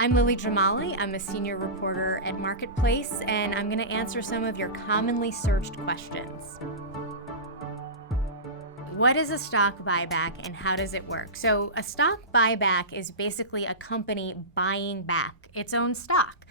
I'm Lily Jamali. I'm a senior reporter at Marketplace, and I'm going to answer some of your commonly searched questions. What is a stock buyback and how does it work? So a stock buyback is basically a company buying back its own stock.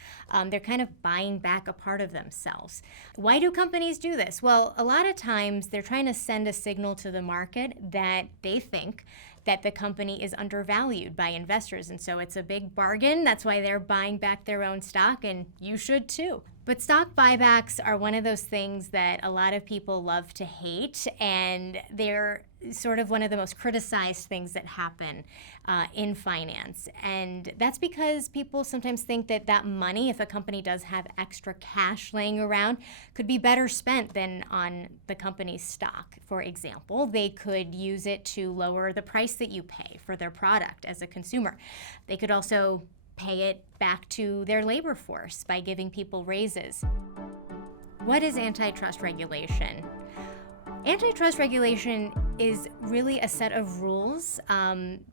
They're kind of buying back a part of themselves. Why do companies do this? Well, a lot of times they're trying to send a signal to the market that they think that the company is undervalued by investors, and so it's a big bargain. That's why they're buying back their own stock, and you should too. But stock buybacks are one of those things that a lot of people love to hate, and they're sort of one of the most criticized things that happen in finance. And that's because people sometimes think that that money, if a company does have extra cash laying around, could be better spent than on the company's stock. For example, they could use it to lower the price that you pay for their product as a consumer. They could also pay it back to their labor force by giving people raises. What is antitrust regulation? Antitrust regulation is really a set of rules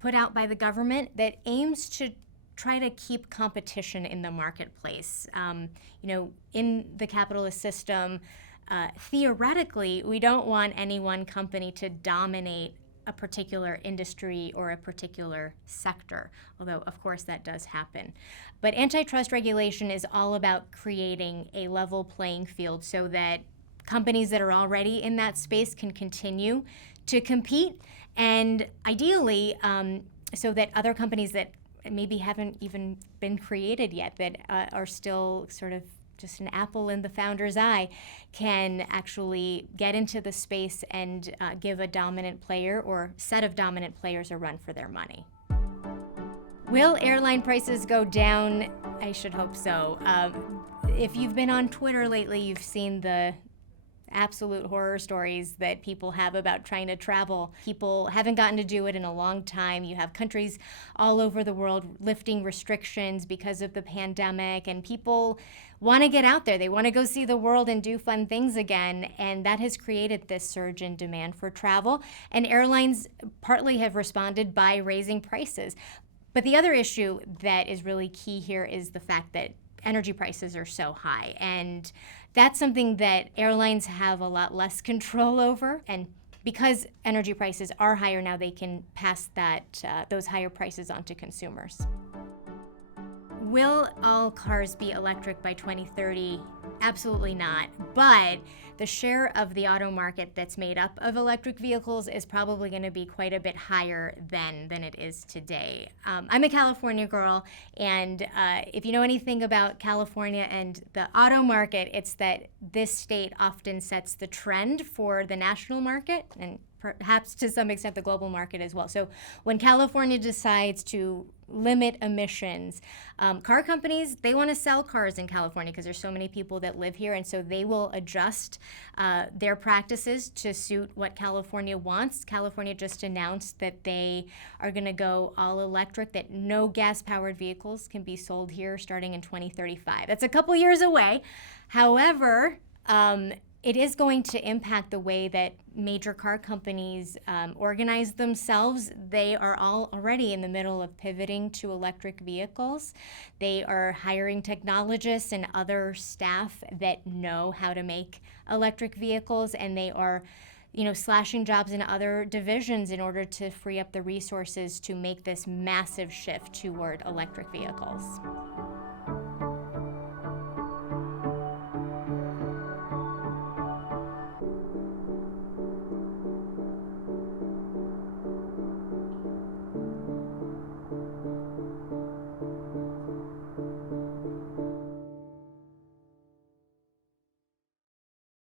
put out by the government that aims to try to keep competition in the marketplace. In the capitalist system, theoretically, we don't want any one company to dominate a particular industry or a particular sector, although of course that does happen. But antitrust regulation is all about creating a level playing field so that companies that are already in that space can continue to compete, and ideally so that other companies that maybe haven't even been created yet, that are still sort of just an apple in the founder's eye, can actually get into the space and give a dominant player or set of dominant players a run for their money. Will airline prices go down? I should hope so. If you've been on Twitter lately, you've seen the absolute horror stories that people have about trying to travel. People haven't gotten to do it in a long time. You have countries all over the world lifting restrictions because of the pandemic, and people want to get out there. They want to go see the world and do fun things again, and that has created this surge in demand for travel. And airlines partly have responded by raising prices. But the other issue that is really key here is the fact that energy prices are so high, and that's something that airlines have a lot less control over. And because energy prices are higher now, they can pass those higher prices on to consumers. Will all cars be electric by 2030? Absolutely not. But the share of the auto market that's made up of electric vehicles is probably going to be quite a bit higher than it is today. I'm a California girl, and if you know anything about California and the auto market, it's that this state often sets the trend for the national market and perhaps to some extent the global market as well. So when California decides to limit emissions, car companies, they want to sell cars in California because there's so many people that live here, and so they will adjust their practices to suit what California wants. California just announced that they are going to go all electric, that no gas-powered vehicles can be sold here starting in 2035. That's a couple years away. However, it is going to impact the way that major car companies organize themselves. They are all already in the middle of pivoting to electric vehicles. They are hiring technologists and other staff that know how to make electric vehicles, and they are slashing jobs in other divisions in order to free up the resources to make this massive shift toward electric vehicles.